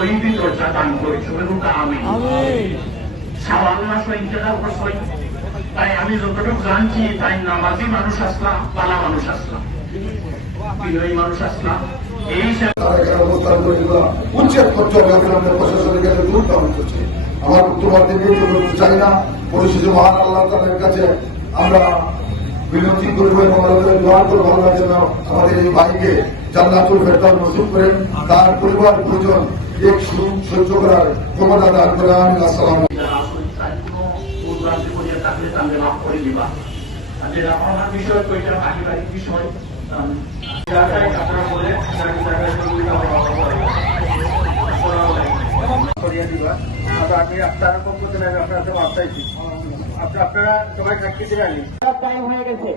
দান করেছ এবং আমি সাবান মাস ইন্তেকাল করছই তাই আমি যতটুকু জানছি তাই নামাজি মানুষ আসলাম পালা মানুষ আসলাম। বিনয়ী মানুষ আসলাম। এই হিসাবে তারা এখানে অবস্থান করে এগুলো উচ্ছেদ করতে হবে অবিলম্বে প্রশাসনের কাছে দ্রুত হচ্ছে আমার চাই না পরিশেষে মহান আল্লাহ তাদের কাছে আমরা বিনতি করব এবং আমাদের দোয়া করব আল্লাহ যেন আমাদের এই ভাইকে জান্নাতুল ফেরদার নসিব করেন। তার পরিবার পরিজন এক সুখ সহ্য করার ক্ষমতা দান করে। আমি আসসালাম বিষয় আম, আপনারা পক্ষ থেকে আমি আপনার মাপ চাইছি। আপনারা সবাই সাক্ষী দেবেন টাইম হয়ে গেছে।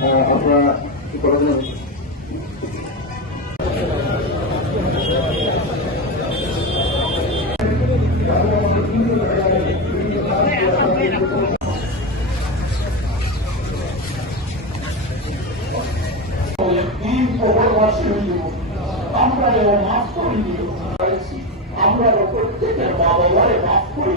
আপনারা কি প্রবর্তমাসী হইল আমরা প্রত্যেকের মা বাবারে মাফ করি